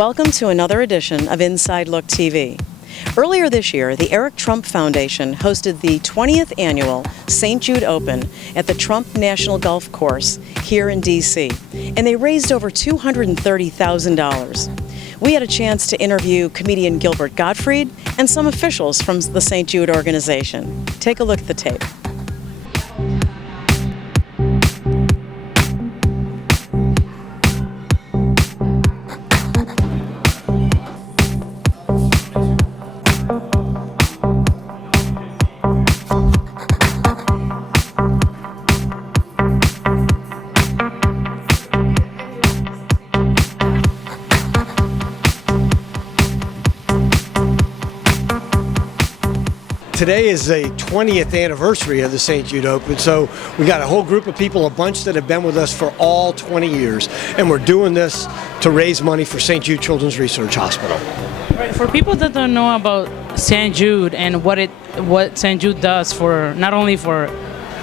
Welcome to another edition of Inside Look TV. Earlier this year, the Eric Trump Foundation hosted the 20th annual St. Jude Open at the Trump National Golf Course here in D.C., and they raised over $230,000. We had a chance to interview comedian Gilbert Gottfried and some officials from the St. Jude organization. Take a look at the tape. Today is the 20th anniversary of the St. Jude Open, so we got a whole group of people, a bunch that have been with us for all 20 years, and we're doing this to raise money for St. Jude Children's Research Hospital. Right, for people that don't know about St. Jude and what St. Jude does for not only for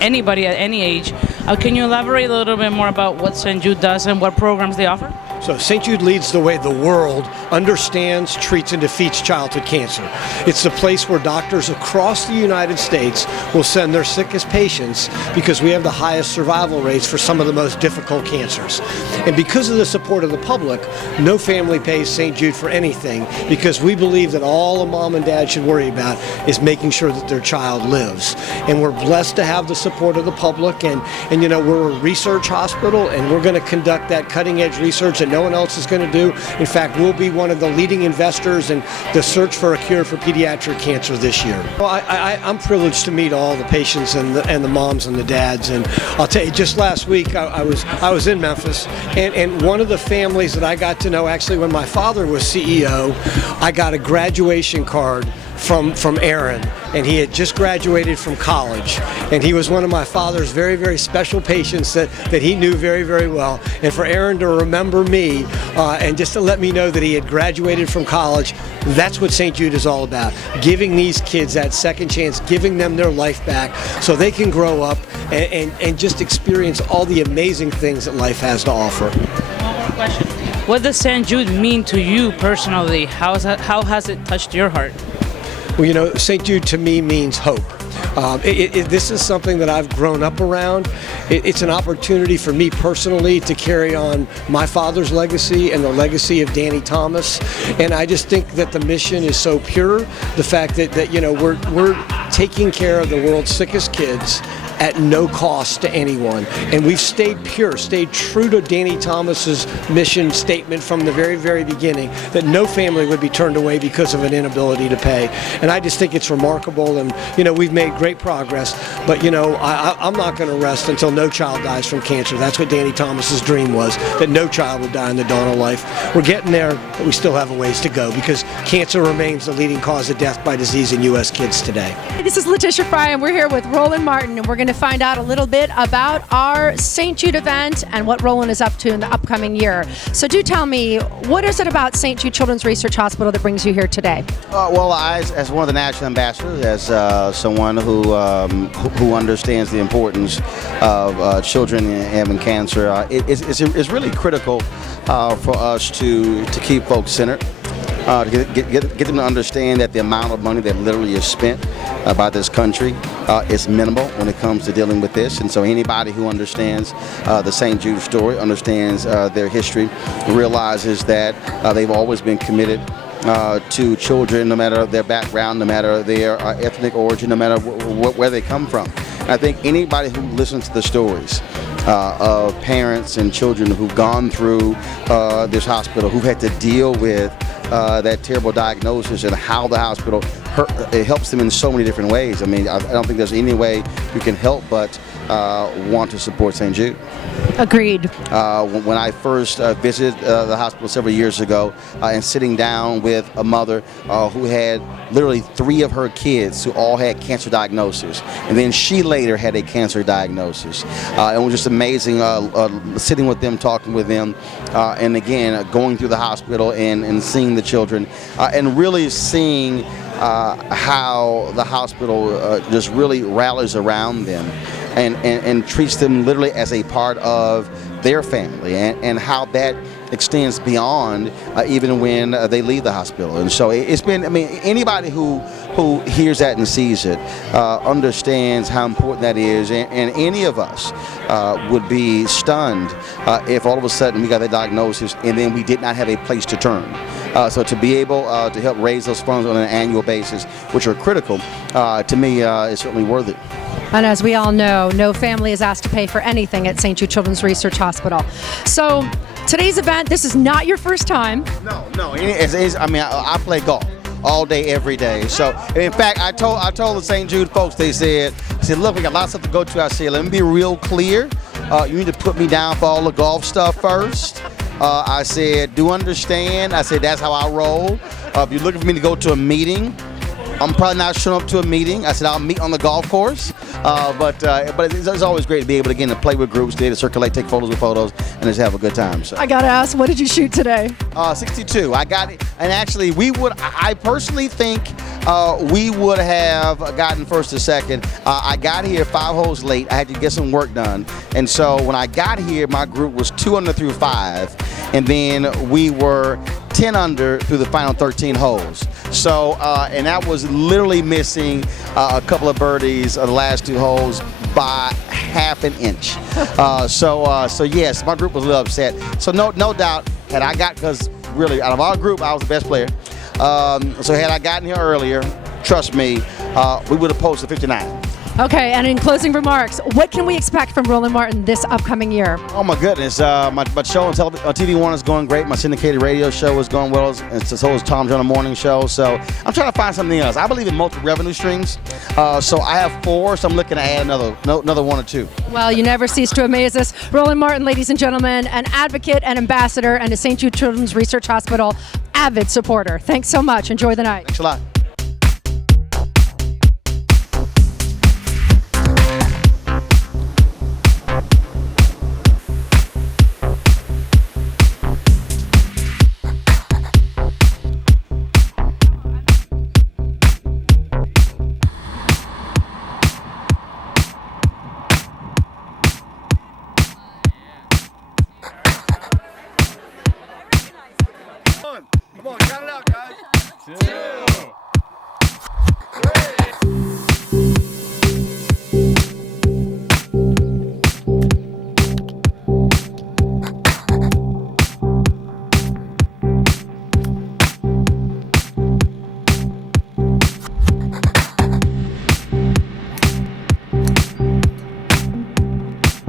anybody at any age, can you elaborate a little bit more about what St. Jude does and what programs they offer? So St. Jude leads the way the world understands, treats, and defeats childhood cancer. It's the place where doctors across the United States will send their sickest patients because we have the highest survival rates for some of the most difficult cancers. And because of the support of the public, no family pays St. Jude for anything because we believe that all a mom and dad should worry about is making sure that their child lives. And we're blessed to have the support of the public, and you know, we're a research hospital, and we're going to conduct that cutting-edge research that no one else is going to do. In fact, we'll be one of the leading investors in the search for a cure for pediatric cancer this year. Well, I'm privileged to meet all the patients and the moms and the dads, and I'll tell you, just last week I was in Memphis, and one of the families that I got to know, actually when my father was CEO, I got a graduation card from Aaron, and he had just graduated from college, and he was one of my father's very, very special patients that he knew very, very well. And for Aaron to remember me and just to let me know that he had graduated from college, that's what St. Jude is all about, giving these kids that second chance, giving them their life back so they can grow up and just experience all the amazing things that life has to offer. One more question. What does St. Jude mean to you personally? How has it touched your heart? Well, you know, St. Jude to me means hope. This is something that I've grown up around. It's an opportunity for me personally to carry on my father's legacy and the legacy of Danny Thomas. And I just think that the mission is so pure. The fact that you know, we're taking care of the world's sickest kids at no cost to anyone. And we've stayed pure, stayed true to Danny Thomas's mission statement from the very, very beginning, that no family would be turned away because of an inability to pay. And I just think it's remarkable, and you know, we've made great progress, but you know, I'm not going to rest until no child dies from cancer. That's what Danny Thomas's dream was, that no child would die in the dawn of life. We're getting there, but we still have a ways to go because cancer remains the leading cause of death by disease in U.S. kids today. Hey, this is Letitia Frye, and we're here with Roland Martin, and we're going to find out a little bit about our St. Jude event and what Roland is up to in the upcoming year. So do tell me, what is it about St. Jude Children's Research Hospital that brings you here today? Well, as one of the national ambassadors, as someone who understands the importance of children having cancer, it's really critical for us to keep folks centered. To get them to understand that the amount of money that literally is spent by this country is minimal when it comes to dealing with this. And so anybody who understands the St. Jude story, understands their history, realizes that they've always been committed to children, no matter their background, no matter their ethnic origin, no matter where they come from. And I think anybody who listens to the stories of parents and children who've gone through this hospital, who've had to deal with that terrible diagnosis and how the hospital it helps them in so many different ways. I mean, I don't think there's any way you can help but want to support St. Jude. Agreed. When I first visited the hospital several years ago and sitting down with a mother who had literally 3 of her kids who all had cancer diagnoses, and then she later had a cancer diagnosis. It was just amazing sitting with them, talking with them, and again, going through the hospital and seeing the children and really seeing how the hospital just really rallies around them and treats them literally as a part of their family, and how that extends beyond even when they leave the hospital. And so it's been, I mean, anybody who hears that and sees it understands how important that is, and any of us would be stunned if all of a sudden we got the diagnosis and then we did not have a place to turn. So to be able to help raise those funds on an annual basis, which are critical, to me is certainly worth it. And as we all know, no family is asked to pay for anything at St. Jude Children's Research Hospital. So today's event, this is not your first time. No. I mean, I play golf all day, every day. So, and in fact, I told the St. Jude folks, they said, look, we got a lot of stuff to go to. I said, let me be real clear. You need to put me down for all the golf stuff first. I said, do understand. I said, that's how I roll. If you're looking for me to go to a meeting, I'm probably not showing up to a meeting. I said I'll meet on the golf course, but it's always great to be able to, again, to play with groups, to circulate, take photos with photos, and just have a good time. So I gotta ask, what did you shoot today? 62. I got it, and actually I personally think we would have gotten first or second. I got here 5 holes late. I had to get some work done, and so when I got here, my group was 2 under through 5, and then we were 10 under through the final 13 holes. So, and that was literally missing a couple of birdies of the last 2 holes by half an inch. So yes, my group was a little upset. So no doubt, had I got, because really out of our group, I was the best player. So had I gotten here earlier, trust me, we would have posted 59. Okay, and in closing remarks, what can we expect from Roland Martin this upcoming year? Oh my goodness, my show on TV One is going great. My syndicated radio show is going well, and so is Tom Jones Morning Show. So I'm trying to find something else. I believe in multiple revenue streams. So I have 4, so I'm looking to add another 1 or 2. Well, you never cease to amaze us. Roland Martin, ladies and gentlemen, an advocate and ambassador, and a St. Jude Children's Research Hospital avid supporter. Thanks so much. Enjoy the night. Thanks a lot. Come on, count it out, guys. 2, 3.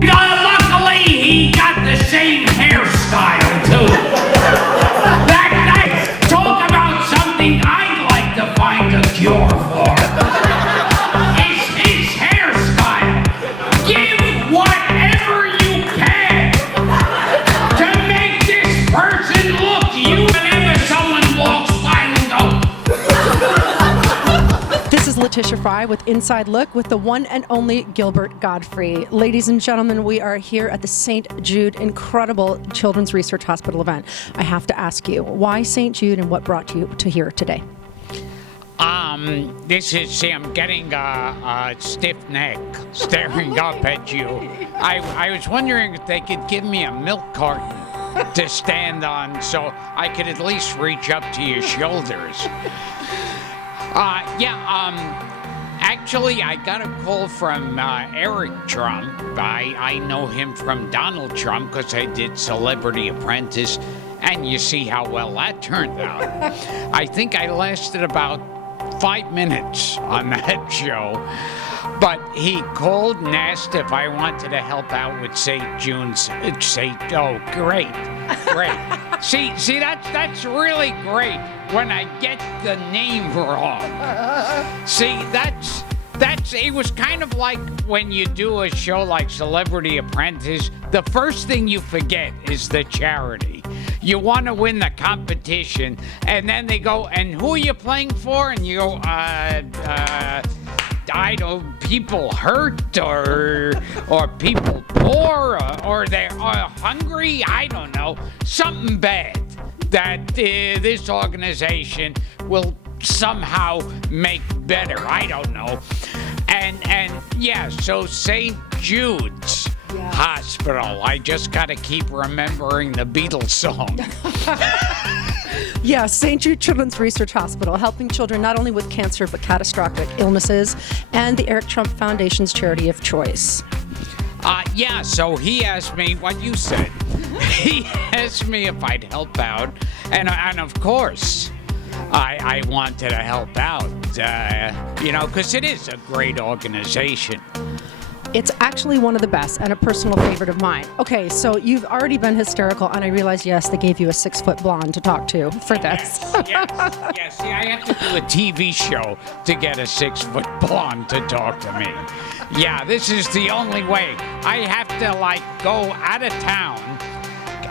Luckily, he got the same hairstyle, too. Talk about something I'd like to find a cure for. It's his hairstyle. Give whatever you can to make this person look you whenever someone walks by and go. This is Letitia Frye with Inside Look with the one and only Gilbert Gottfried. Ladies and gentlemen, we are here at the St. Jude Incredible Children's Research Hospital event. I have to ask you, why St. Jude and what brought you to here today? This is him getting a stiff neck staring up at you. I was wondering if they could give me a milk carton to stand on so I could at least reach up to your shoulders. Actually, I got a call from Eric Trump. I know him from Donald Trump because I did Celebrity Apprentice, and you see how well that turned out. I think I lasted about 5 minutes on that show, but he called and asked if I wanted to help out with St. Jude's. Oh, great. See, that's really great when I get the name wrong. See, it was kind of like when you do a show like Celebrity Apprentice, the first thing you forget is the charity. You want to win the competition, and then they go, and who are you playing for? And you go, I don't, people hurt or people poor or they're hungry. I don't know, something bad that this organization will somehow make better. I don't know. And yeah, so St. Jude's Hospital. I just got to keep remembering the Beatles song. Yes, St. Jude Children's Research Hospital, helping children not only with cancer but catastrophic illnesses, and the Eric Trump Foundation's charity of choice. Yeah, so he asked me what you said. He asked me if I'd help out, and of course, I wanted to help out, because it is a great organization. It's actually one of the best and a personal favorite of mine. Okay, so you've already been hysterical, and I realize, yes, they gave you a 6-foot blonde to talk to for this. Yes. See, I have to do a TV show to get a 6-foot blonde to talk to me. Yeah, this is the only way. I have to, go out of town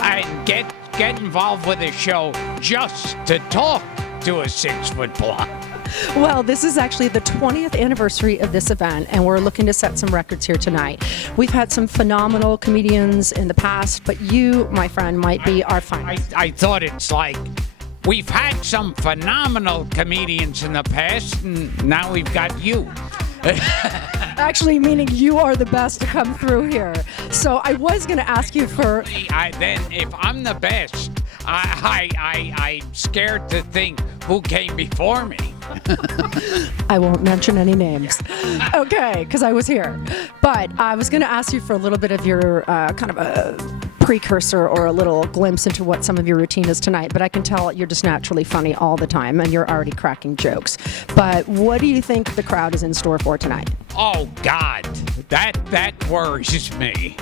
and get involved with a show just to talk to a 6-foot blonde. Well, this is actually the 20th anniversary of this event, and we're looking to set some records here tonight. We've had some phenomenal comedians in the past, but you, my friend, might be our finest. I thought it's like we've had some phenomenal comedians in the past, and now we've got you. Actually, meaning you are the best to come through here. So I was going to ask you for... Then if I'm the best, I'm scared to think who came before me. I won't mention any names. Okay, because I was here. But I was going to ask you for a little bit of your kind of a precursor or a little glimpse into what some of your routine is tonight. But I can tell you're just naturally funny all the time, and you're already cracking jokes. But what do you think the crowd is in store for tonight? Oh, God. That worries me.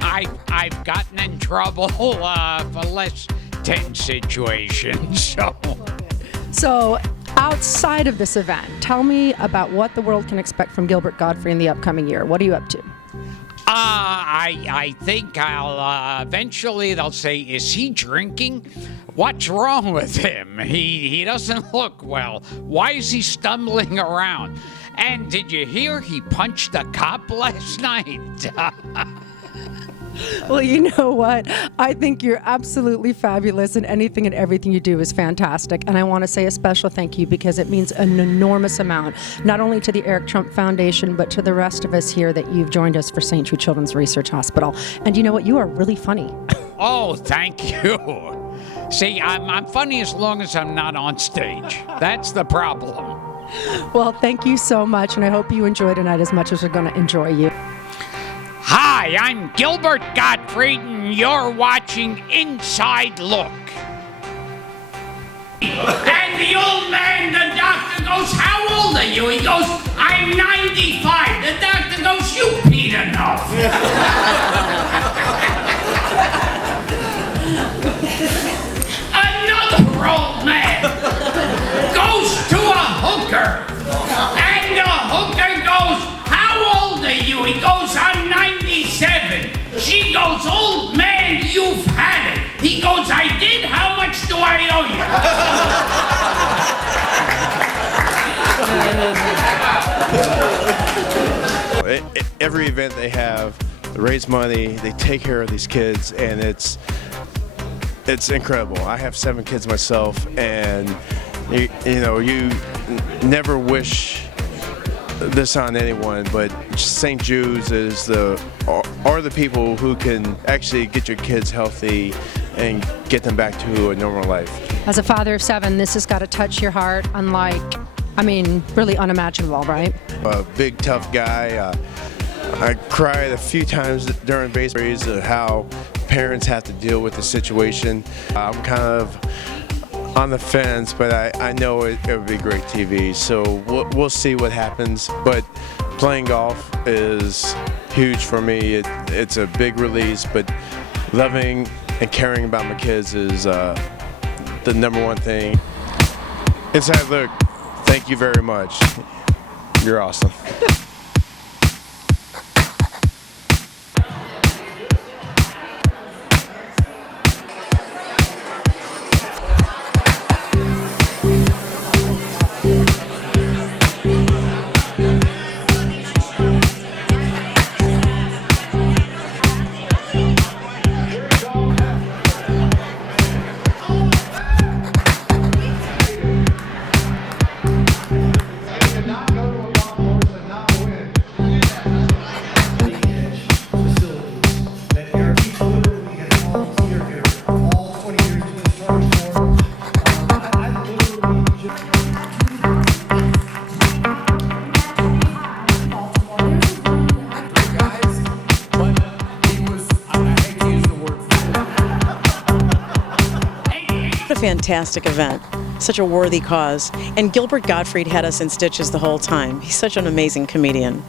I've gotten in trouble for less tense situations, So, outside of this event, tell me about what the world can expect from Gilbert Gottfried in the upcoming year. What are you up to? I think eventually they'll say, is he drinking? What's wrong with him? He doesn't look well. Why is he stumbling around? And did you hear he punched a cop last night? Well, you know what? I think you're absolutely fabulous, and anything and everything you do is fantastic. And I want to say a special thank you because it means an enormous amount, not only to the Eric Trump Foundation, but to the rest of us here that you've joined us for St. Jude Children's Research Hospital. And you know what? You are really funny. Oh, thank you. See, I'm funny as long as I'm not on stage. That's the problem. Well, thank you so much, and I hope you enjoy tonight as much as we're going to enjoy you. Hi, I'm Gilbert Gottfried, and you're watching Inside Look. And the old man, the doctor goes, how old are you? He goes, I'm 95. The doctor goes, you peed enough. Another old man goes to a hooker, and the hooker goes, how old are you? He goes, I'm 97. She goes, old man, you've had it. He goes, I did? How much do I owe you? Every event they have, they raise money, they take care of these kids, and it's incredible. I have 7 kids myself, and you never wish this on anyone, but St. Jude's are the people who can actually get your kids healthy and get them back to a normal life. As a father of 7, this has got to touch your heart, really unimaginable, right? A big, tough guy. I cried a few times during baseball of how parents have to deal with the situation. I'm kind of on the fence, but I know it would be great TV, so we'll see what happens. But playing golf is huge for me. It's a big release, but loving and caring about my kids is the #1 thing. Inside Look, thank you very much. You're awesome. fantastic event, such a worthy cause, and Gilbert Gottfried had us in stitches the whole time. He's such an amazing comedian.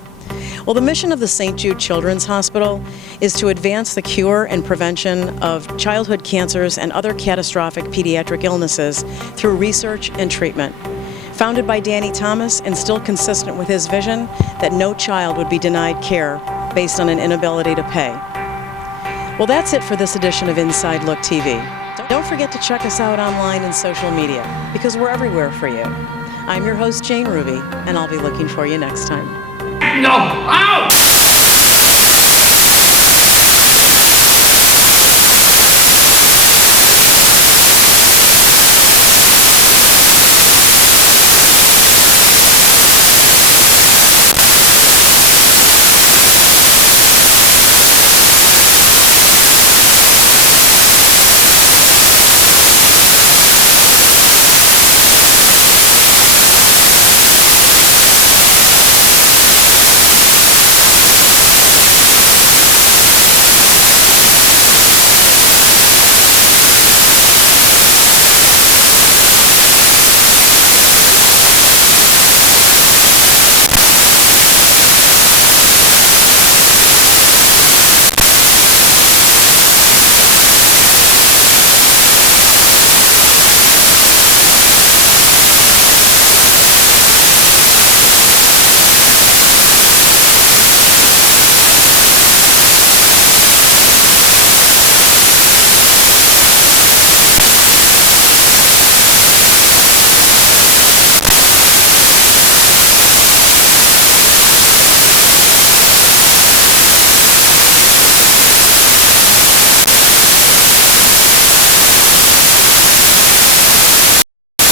Well, the mission of the St. Jude Children's Hospital is to advance the cure and prevention of childhood cancers and other catastrophic pediatric illnesses through research and treatment. Founded by Danny Thomas and still consistent with his vision that no child would be denied care based on an inability to pay. Well, that's it for this edition of Inside Look TV. Don't forget to check us out online and social media, because we're everywhere for you. I'm your host, Jane Ruby, and I'll be looking for you next time. No! Out!